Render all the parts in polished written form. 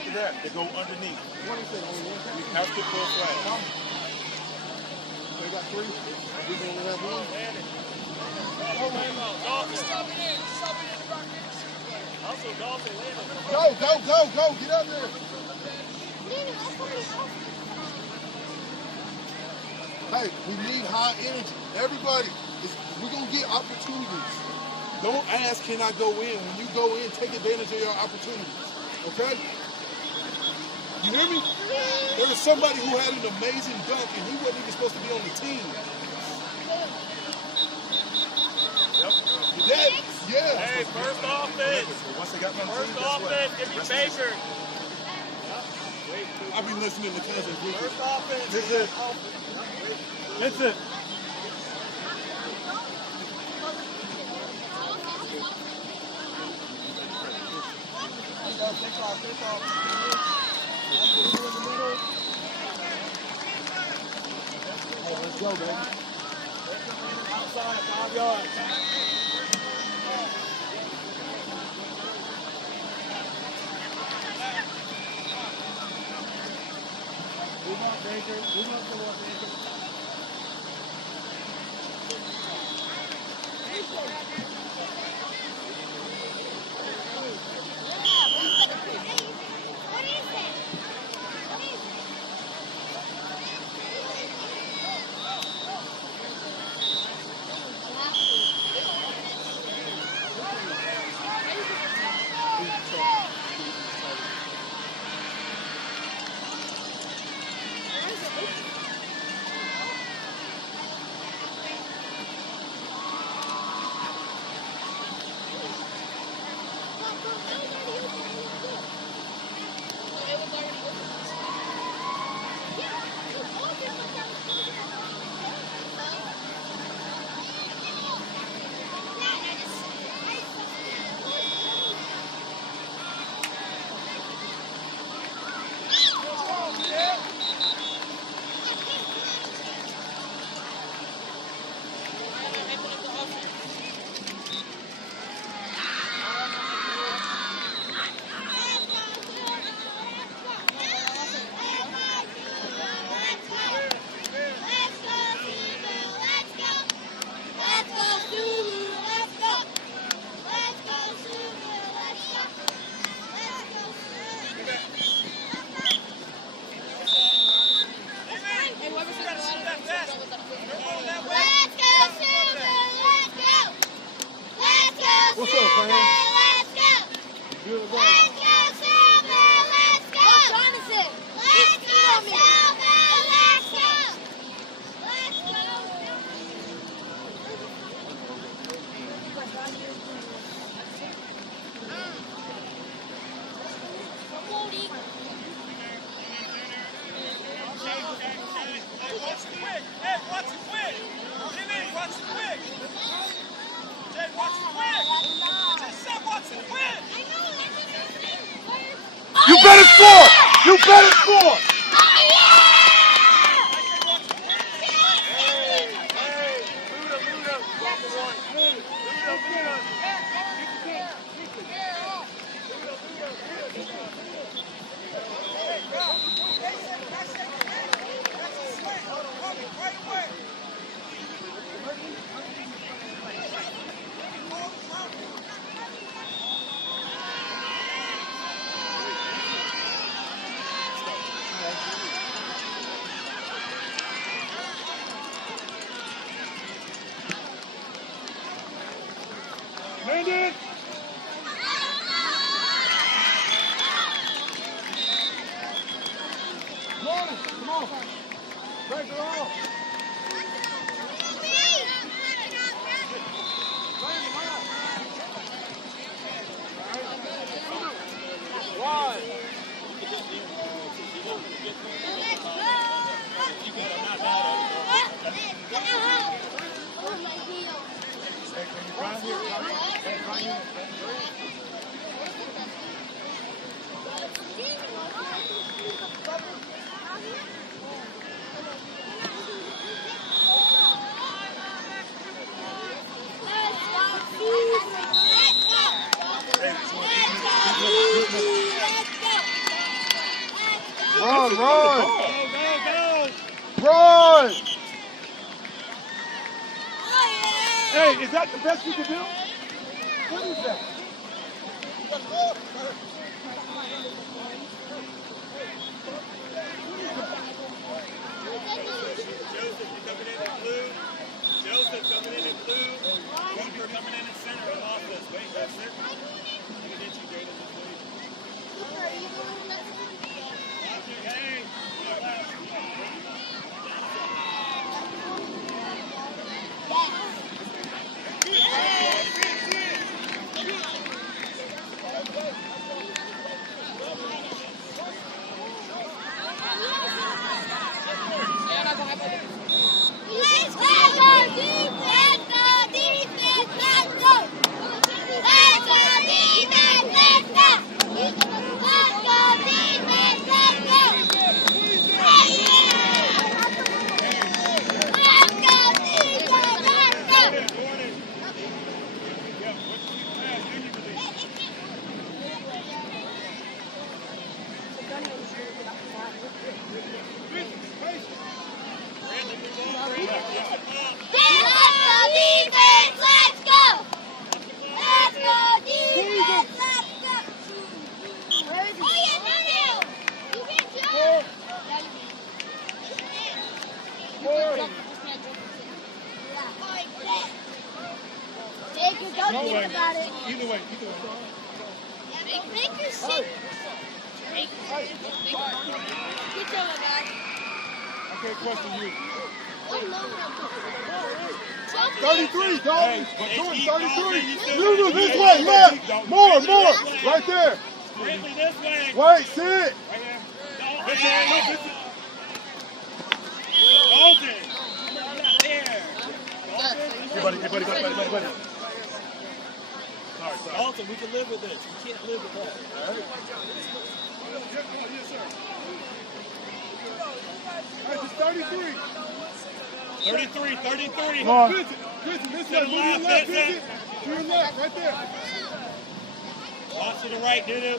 After that, they go underneath. You have to pull flag. They got 3. We only have 1. Go. Get up there. Hey, we need high energy. Everybody, we're going to get opportunities. Don't ask, can I go in? When you go in, take advantage of your opportunities. Okay? You hear me? There was somebody who had an amazing dunk, and he wasn't even supposed to be on the team. Yep. That, yeah. Hey, first offense. Once they got my First team, offense, give me Baker. I've been listening to Cousins. First offense. Listen. Let's go, baby. Outside, 5 yards. Move up, Baker. Move up, Baker. What's up, man? Let's go! Good, bro. Let's go, Subu! Let's go! Jonathan! Let's go, Subu! Let's go! Let's go! Watch it quick. Hey, watch it quick. Jimmy, watch it quick. Jay, watch it quick. Just said watch it quick. You better score! You better score! Landon! Come on! Break it off! Run, run. Go. Run. Hey, is that the best you can do? What is that? Joseph coming in blue. Walker coming in center of offense. Wait, that's it. Let me get you, Jaden. Hey. Let's go, defense! Let's go, defense! Let's go! Let's go, defense! Let's go! Let's go, defense! Let's go! Let's go, defense! Let's go! Let's go! Let's go, defense! Let's go! Where is he? Oh, yeah, no. You can jump! Take your gun, No think way. about it. Either way. Make your shit. Good job, guys. I can't question you. 33, Dalton. Hey, but Jordan, Dalton, 33. you Lulu, this Hey, way, hey, left. Dalton. More. Right there. Brantley this way. Wait, sit. Right here. Listen. Dalton. There. Hey, buddy. Sorry. Dalton, we can live with this. We can't live with that. Hey, it's 33. 33. Come on. Vincent, this To way. the Move your left, left, Vincent. Vincent. To your left, right there. Watch to the right, Dudu.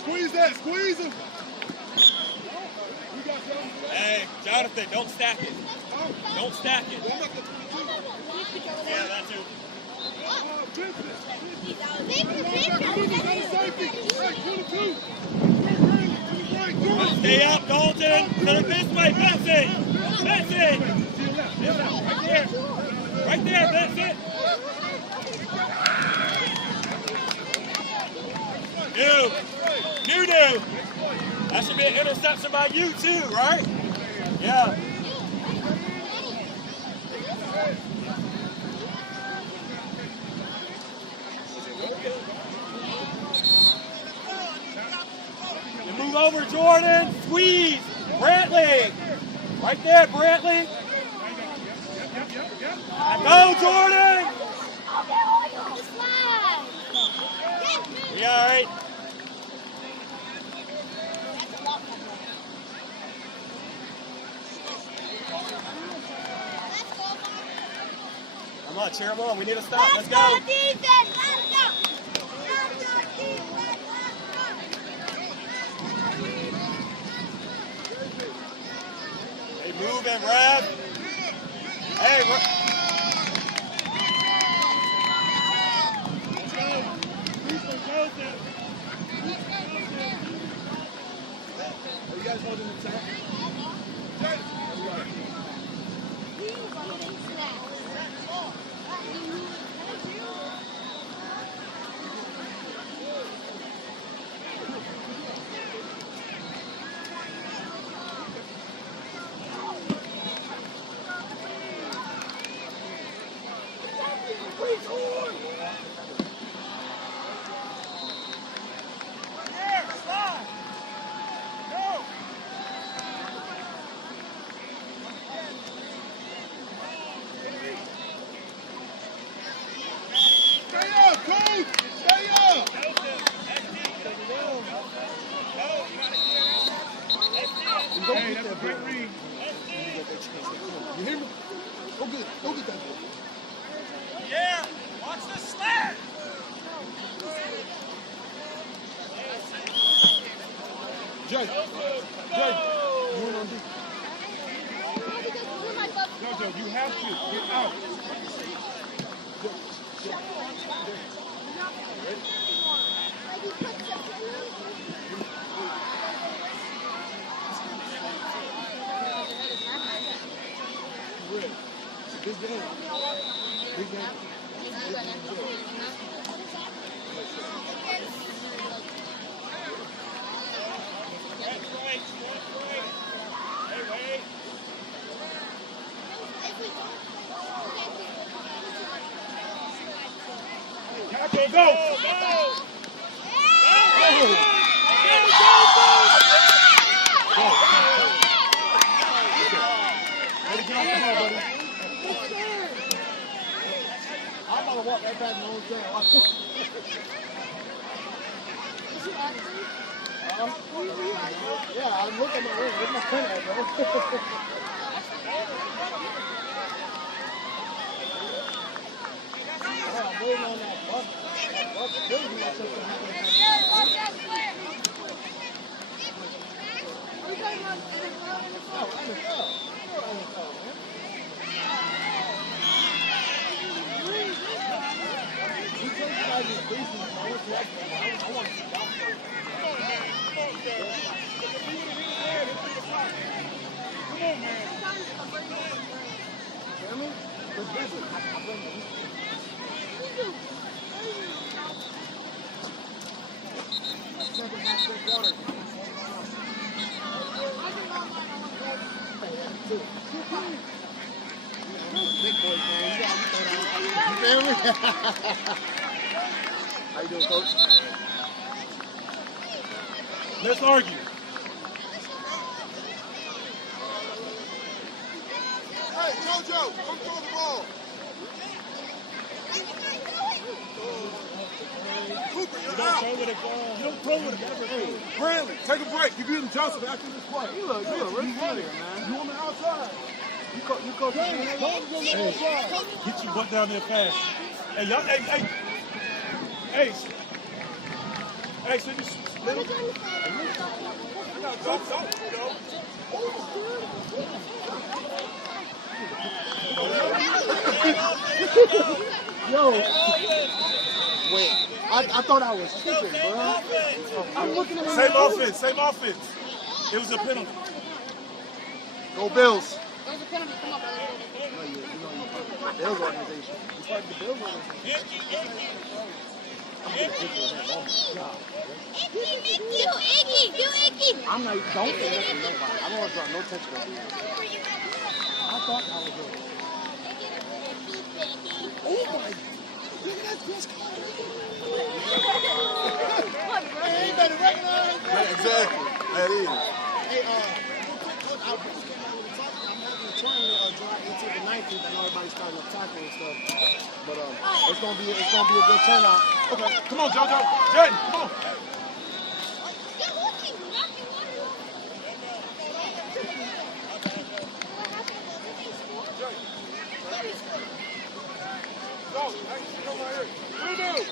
Squeeze that, squeeze him. Hey, Jonathan, don't stack it. Don't stack it. Yeah, that's it. Stay up, Dalton. Put it this way, Vincent. Vincent. Right there, Vincent. New. That should be an interception by you too, right? Yeah. You move over, Jordan. Squeeze. Brantley. Right there, Brantley. Go, Jordan. We all right? Come on, cheer them on. We need to stop. Let's go. Hey, move and Brad. Hey, let's go. Are you guys holding the top? Hey, that's a great read. You hear me? Go get that ball. Yeah, watch the slant. Jay, you want to do? Jojo, you have to get out. Big game. Big game. Okay, go! I'm gonna walk that back my own tail. Yeah, I'm looking at my ring. Where's my pen at, bro? I'm waiting on that buck. That buck kills me. That's what's gonna happen. How you doing, Coach? Let's argue. Hey, JoJo, come throw the ball. Cooper, you're out. You don't throw with it. Hey, Bradley, take a break. You're beating Johnson after this play. you look really funny, man. You on the outside. You coach. Hey, get your butt down there fast. Hey, y'all, hey, so just let him. Yo, wait, I thought I was tripping, bro. I'm looking at him. Same offense. It was a penalty. Go Bills. It was a penalty. Come on, brother. Bills organization. It's part of the Bills organization. I'm gonna get you that. Oh my God. Icky. I'm not. Don't say that to nobody. I don't want to draw no attention to you. I thought I was good. Oh my. Look at that bitch. Hey, better recognize that. Yeah, exactly. That is. Hey, I'm having a tournament July 18th and 19th. I know everybody's starting to tackle and stuff, but it's gonna be a good turnout. Okay, come on, JoJo, Jaden, come on. Go, come right here. Subu.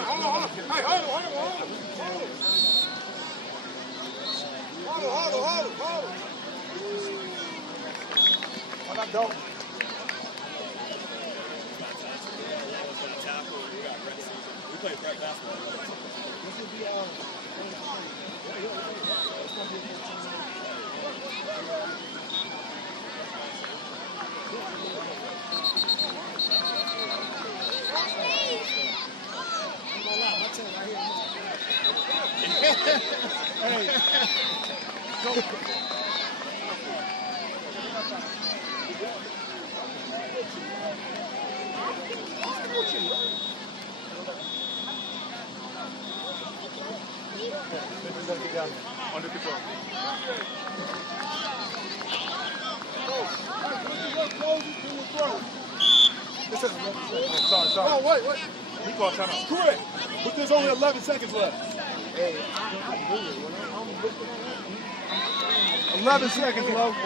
Hold on. Hey, hold on. What I don't. We play rec basketball. This will be Hey, go. Under control. Sorry. Oh, wait. We call timeout. Correct. But there's only 11 seconds left. Hey, 11 seconds, love.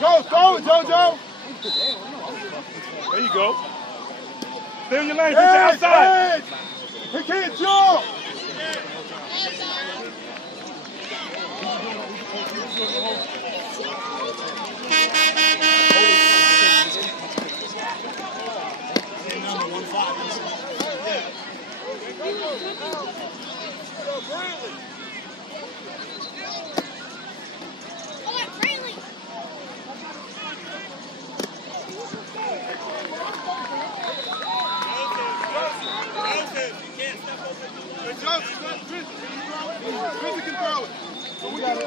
Go, throw it, JoJo. There you go. Stay in your lane, get to outside. He can't jump. Grizzly can throw it. We got it.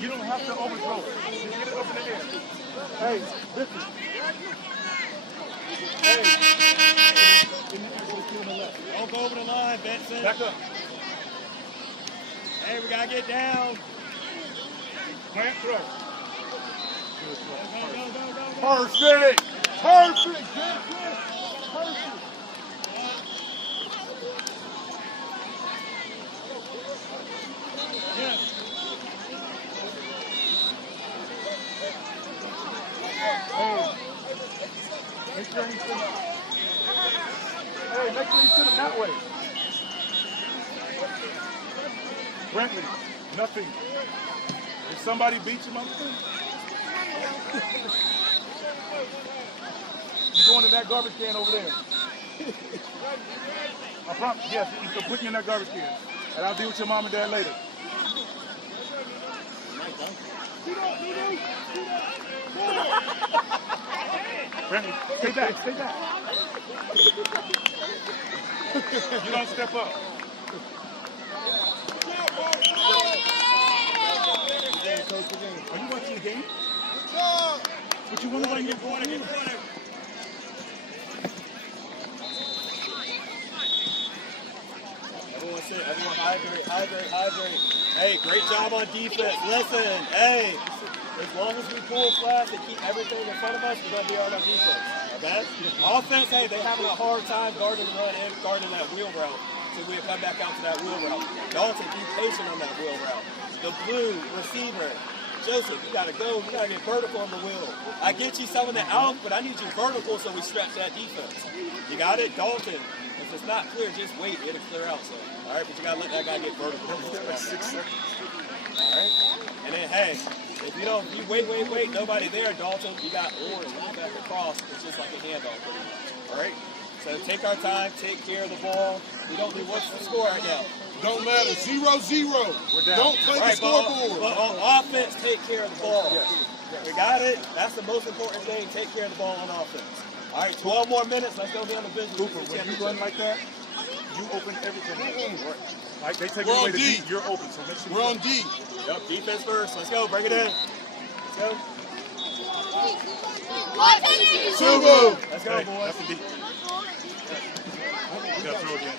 You don't have to overthrow it. Just get it up in the air. Hey, listen. Hey. Don't go over the line, Benson. Back up. Hey, we gotta get down. Plant throw. Go. Perfect. Perfect. Perfect. Yeah. Make sure he's sitting. Hey, make sure he's sitting that way. Brentley, nothing. If somebody beats him, I'm you're going in that garbage can over there. I promise, yes, you can put me in that garbage can. And I'll be with your mom and dad later. Brentley, stay back, stay back. You don't step up. Are you watching the game? What you want to like? Everyone hydrate. Hey, great job on defense. Listen, hey, as long as we pull flat and keep everything in front of us, we're going to be all right on defense. Okay? Offense, hey, they're having a hard time guarding the run and guarding that wheel route. So we come back out to that wheel route. Dalton, be patient on that wheel route. The blue receiver. Joseph, you got to go. You got to get vertical on the wheel. I get you some of the out, but I need you vertical so we stretch that defense. You got it? Dalton. If it's not clear, just wait. It'll clear out. So, all right, but you got to let that guy get vertical. Like 6 seconds. All right? And then, hey, if you don't, you wait, nobody there, Dalton, you got orange, you back across. It's just like a handoff pretty much. All right? So take our time, take care of the ball. We don't need what's the score right now. Don't matter. 0-0. Don't play the scoreboard. But on offense, take care of the ball. Yes. We got it. That's the most important thing. Take care of the ball on offense. All right, 12 more minutes. Let's go down the business. Cooper, when you run like that, you open everything. Like they take away the D, you're open. So make sure we're on D. Yep, defense first. Let's go. Bring it in. Let's go. Subu. Let's go, boys. That's the D. You got to throw again.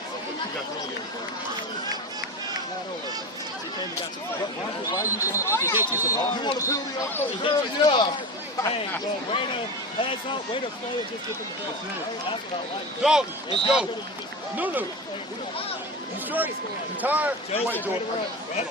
Why are you going to he gets you the ball? You want a penalty on those? Yeah. Hey, well, way to play and just get them the ball. That's what I like. Go. Let's go. No. You straight. You tired? Joseph, way to run. Right?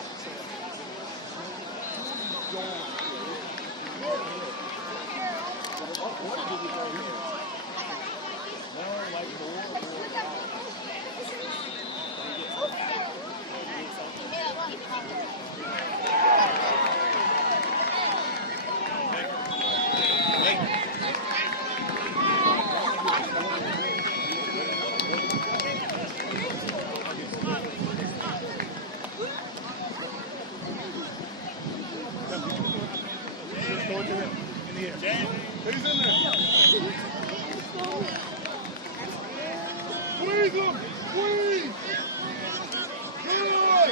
He's in there. Squeeze him. Squeeze. Good.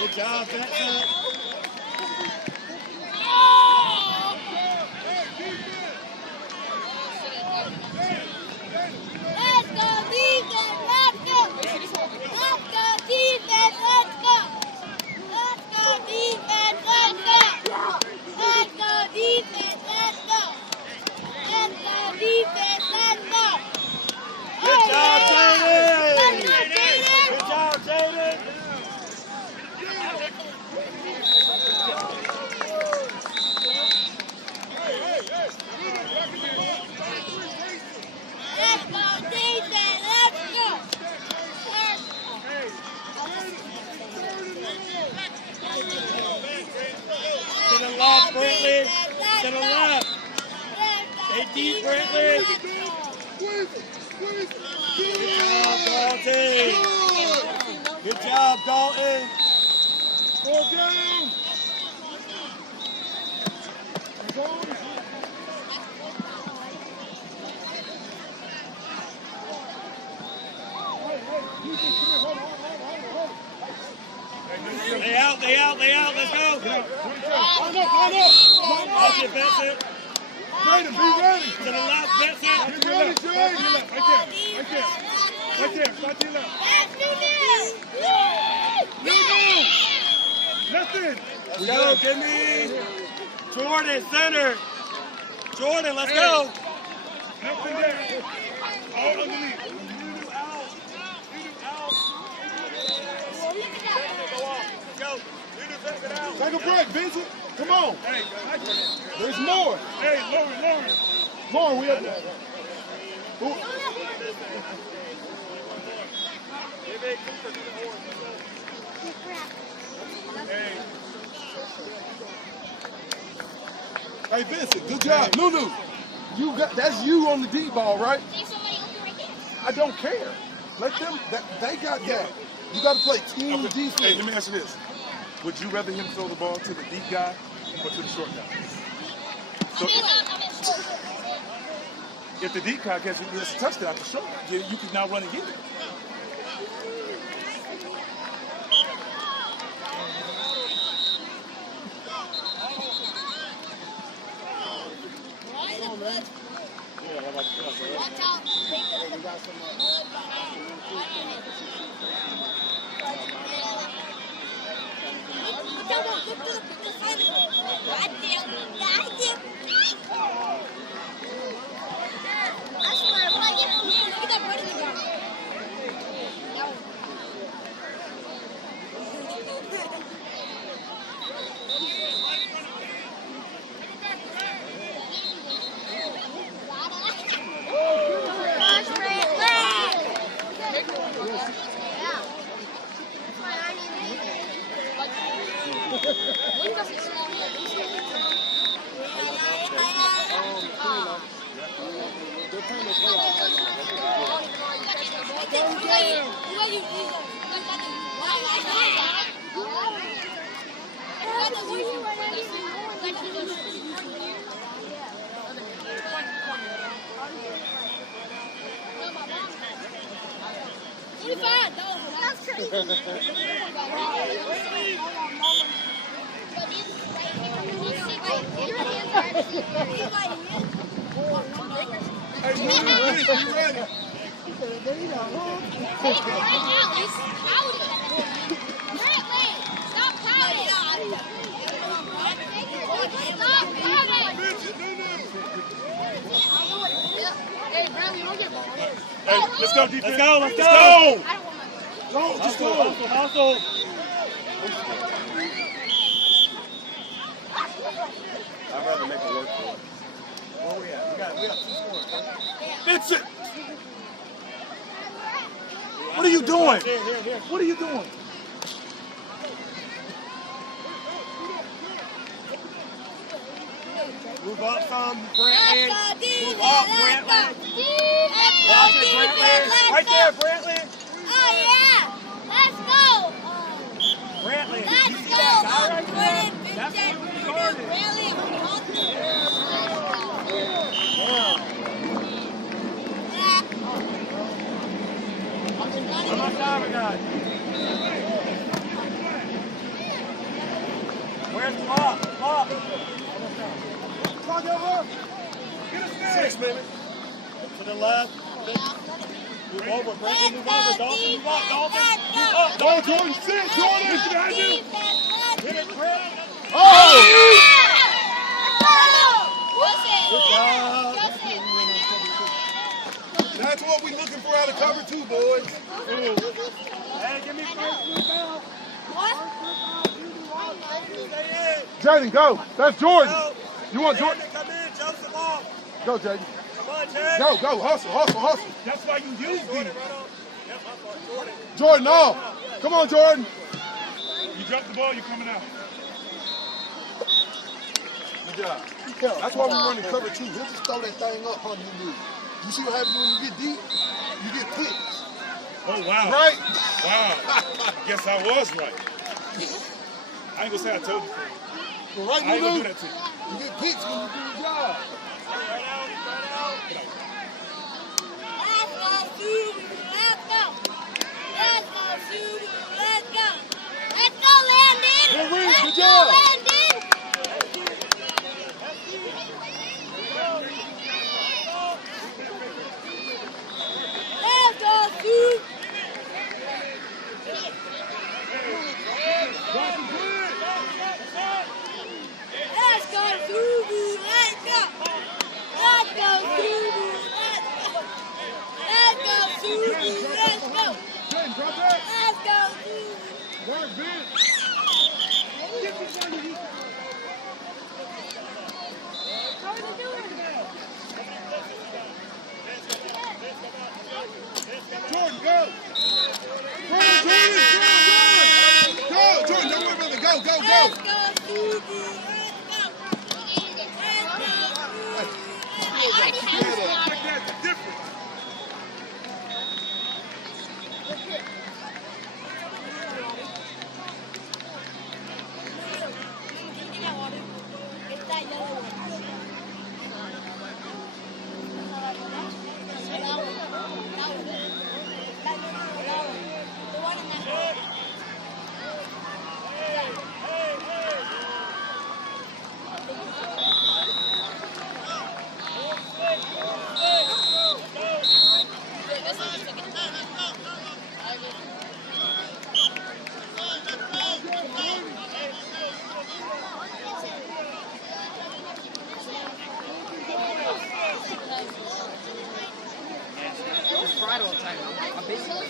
Good job, Benson. Let's go, defense! Let's go! Let's go, defense! Let's go! Let's go, defense! Let's go! Let's go, defense! Let's go! Let's go, defense! Let's go! Good job, Jaden! Let's go, Jaden! Good job, Jaden! Let's go, defense! Let's go! To the left, Brantley. To the left. Stay deep, Brantley. Good job, Dalton. Good job, Dalton. Ball down. Lay out, lay out, lay out. Let's go. Line up. Watch it, Benson. Brandon, be ready. To the left, Benson. Be ready, Jay. Right there. Start to your left. Nothing. Let's go, give me. Jordan, center. Jordan, let's go. Nothing there. All underneath. Take a break, Vincent. Come on. Hey, There's more. hey, Lauren. Lauren, we have that. Hey, Vincent, good job. Lulu, you got that's you on the D ball, right? I don't care. Let them. They got that. You got to play team defense. Hey, let me ask you this. Would you rather him throw the ball to the deep guy or to the short guy? So if the deep guy gets a touchdown to short, you can now run and get it. Watch out. Hey, Lulu, be ready. Hey, let's go, defense. Let's go, let's go. Go, just go. Hustle. I'd rather make it work for it. Where we at? We got 2 scores. Vincent! What are you doing? Here. What are you doing? Move up some, Brantley. Move up, Brantley. Let's Watch go, it, defense. Brantley. Right there, Brantley. Oh, yeah. Let's go. Brantley. Let's You see go. that guy right there? Jordan, That's Vincent, who Jordan, guarded. Bradley, How much time we got? Where's the ball? Ball. Clock over. Get a 6 minutes. To the left. Move over. Brandon, move over. Dalton, move up. Dalton, move up. Go, Jordan, sit, Jordan. behind you. Hit it, Chris. Oh! Good job. That's what we're looking for out of cover 2, boys. Hey, give me Chris. Jaden, go. That's Jordan. Go. You want Jordan? Come in. Jump the ball. Go, Jaden. Come on, Jay. Go, go. Hustle, hustle, hustle. That's why you use Jordan, these. right on. Yep, up on Jordan. Jordan, off. Come on, Jordan. You drop the ball, you're coming out. Good job. That's why we're running cover 2. He'll just throw that thing up on you. You see what happens when you get deep? You get clicks. Oh, wow. Right? Wow. Guess I was right. I ain't gonna say I told you. But right, I ain't gonna Lulu, do that to you. you get clicks when you do your job. Right out, right out. Let's go, Landon! Good read, Let's good go, job. Landon! Let's go, Subu! Let's go, Subu! Let's go! Let's go, Subu! Let's go! Let's go, Subu! Let's go! Jaden, drop that. Let's go, Subu! Work, Ben. Jordan, go. Come on, Jordan. Go, Jordan. Don't worry about it. Go, go, go. Let's go, Subu! Let's go! Like that's the difference. Get that yellow one. The one in that one. It's right all the time. I'm basically.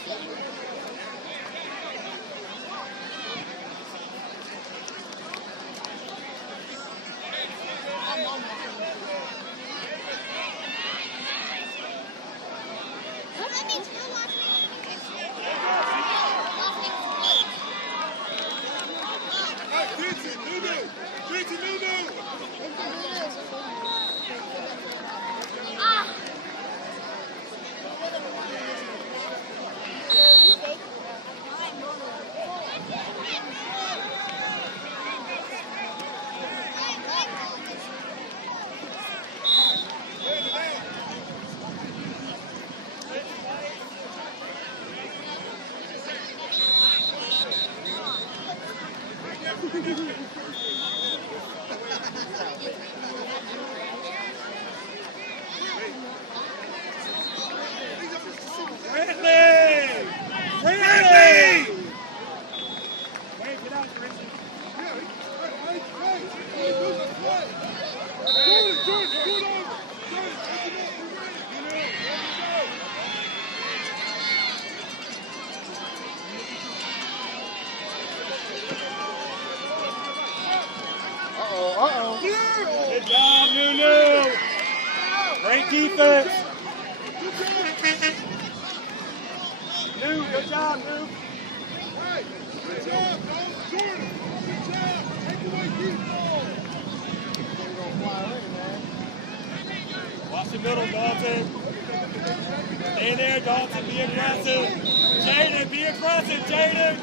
Good job, Nunu. Great defense. New, good job, New. Good job, Jordan. Good job. Take away deep ball. Watch the middle, Dalton. Stay there, Dalton. Be aggressive. Jaden, be aggressive, Jaden.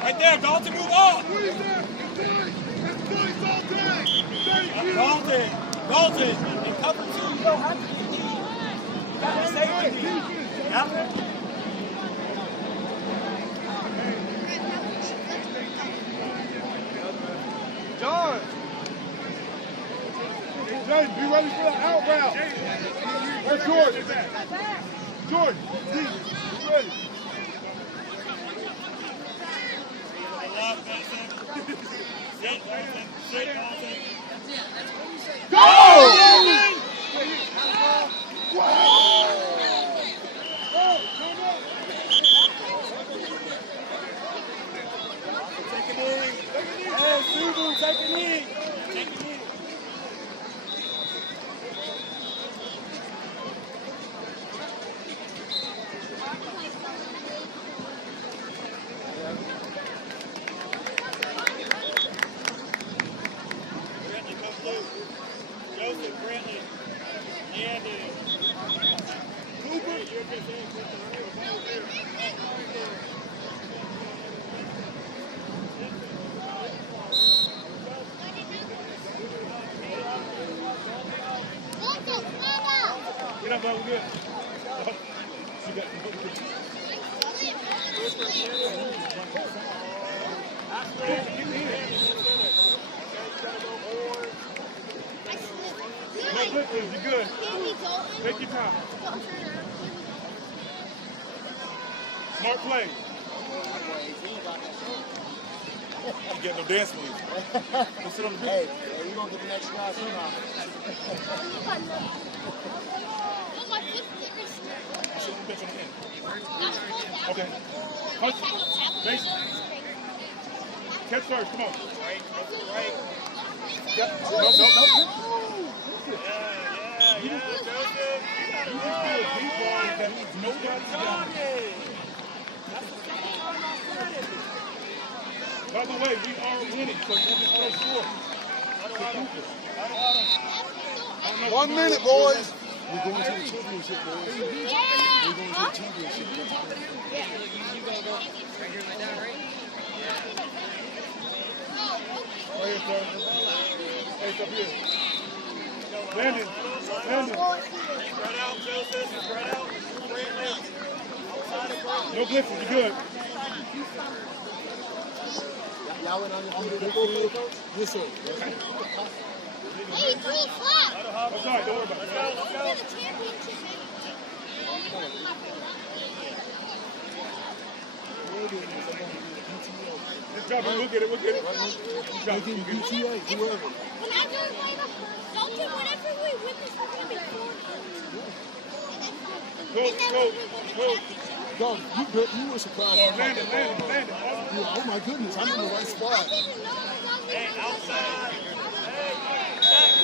Right there, Dalton, move on. Dalton, Dalton, in cover 2, you don't have to be deep. You got to stay with me. Yep. ready for the out route. That's Jordan. Jordan, deep. You ready? Go! Take a knee. Hey, Subu, take a knee. Take a knee. Joseph, Brantley, Andy, Cooper. Get up, bud, we're good. No blitzes, you're good. Take your time. Smart play. I'm getting no dance moves. Go sit on the bench. Hey, you're going to get the next guy somehow. Sit on the bench on the end. Okay. Punch. Base. Catch first, come on. Right. Yep. No. Yeah, Joseph. You can do a deep ball that nobody's got. By the way, we are winning, so you just don't score. 1 minute, boys. We're going to the championship, boys. We're going to the championship. Right here, sir. Hey, it's up here. Landon. Spread out, Joseph. Spread out. No blitzes, you're good. Y'all went on your feet. Yes, sir. Hey, free flat. That's all right, don't worry about it. Just got me, we'll get it. We're getting BTA, whoever. Go. Dog, you were surprised. Landon. Yeah, oh my goodness, I'm in the right spot. Hey, outside.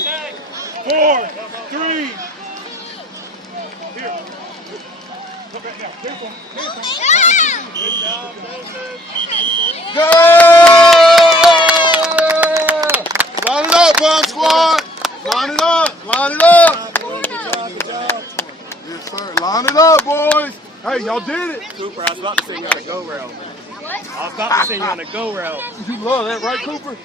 Check. 4, 3. Here. Come back now. Here's one. Good job, Joseph. Go! Line it up, bomb squad. Line it up. Good job. Yes, sir. Line it up, boys. Hey, y'all did it. Cooper, I was about to send you on a go route. You love that, right, Cooper?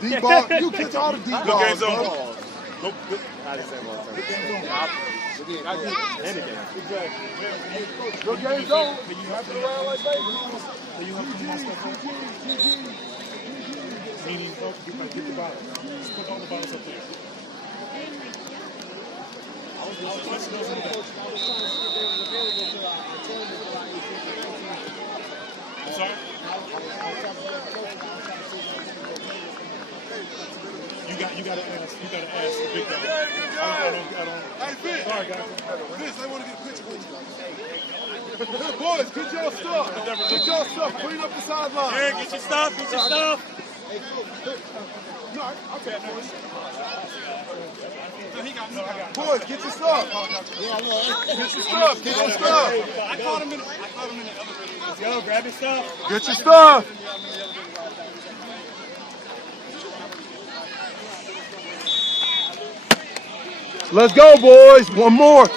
Deep ball. You catch all the deep Good balls, game zone. bro. Go. I didn't say one. Good game zone. Meaning, get the bottle. Just put all the bottles up there. I was punching those in the back. I'm sorry? You gotta ask the big guy. I don't. Hey, Vince. Sorry, guys. Vince, I want to get a picture with you. Hey, boys, get your stuff. Clean up the sideline. Here, get your stuff. No, okay. Boys, get your stuff. Get your stuff. I caught him in the elevator. Let's go, grab your stuff. Get your stuff. Let's go, boys. One more.